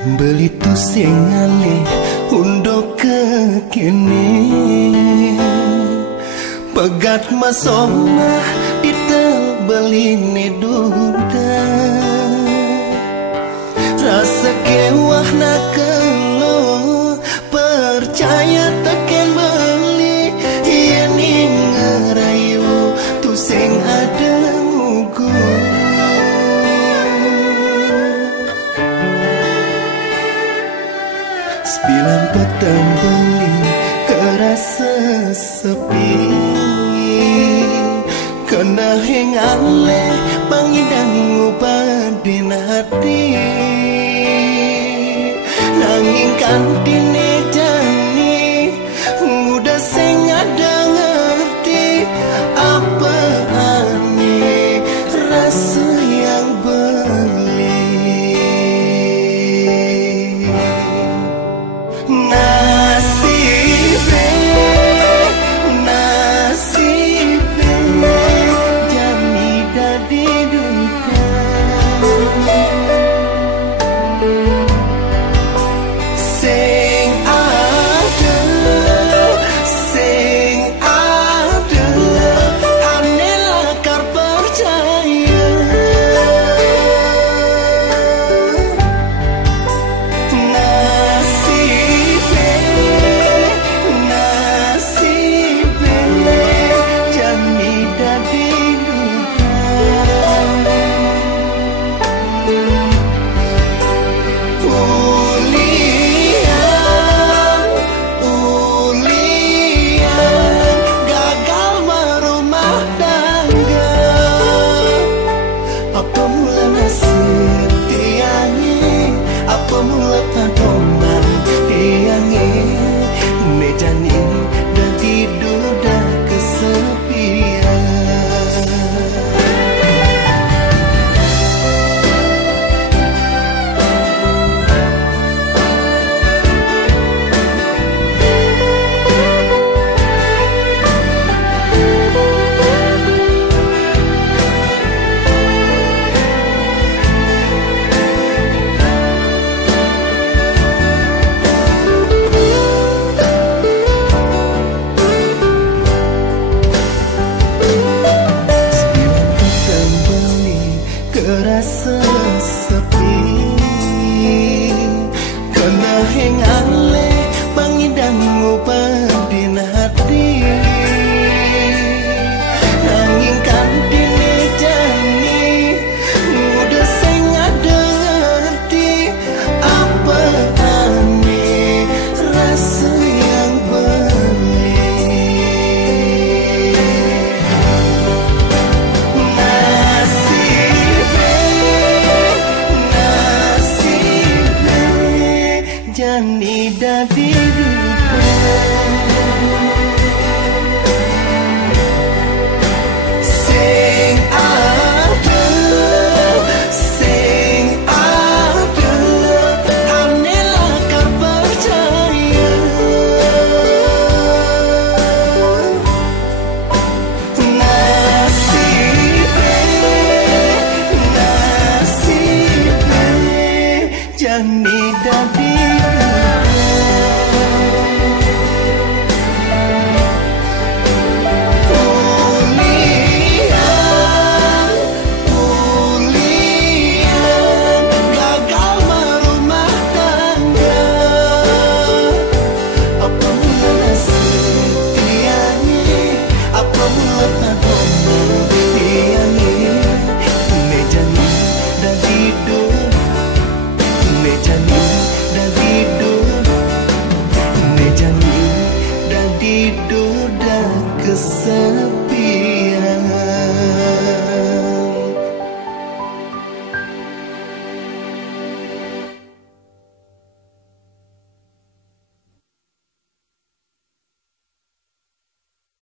Beli tu sing ngalih undok ke kini pegat masoma ditel beli ne duda rasa kewah nak kelo percaya teken beli ini ngerayu tu sing ada mugu sembilan petang beli kerasa sepi kena hingale pangidang ubadin hati nanging kantine jani muda sing ada ngerti apa ane rasa yang beli kerasa sepi kena hingale pangidang ubadin hati nanging kantine jani muda sing ada ngerti apa ane rasa yang beli jani dadi duka sing ada ane lakar percaya nasibe jani dadi kesepian.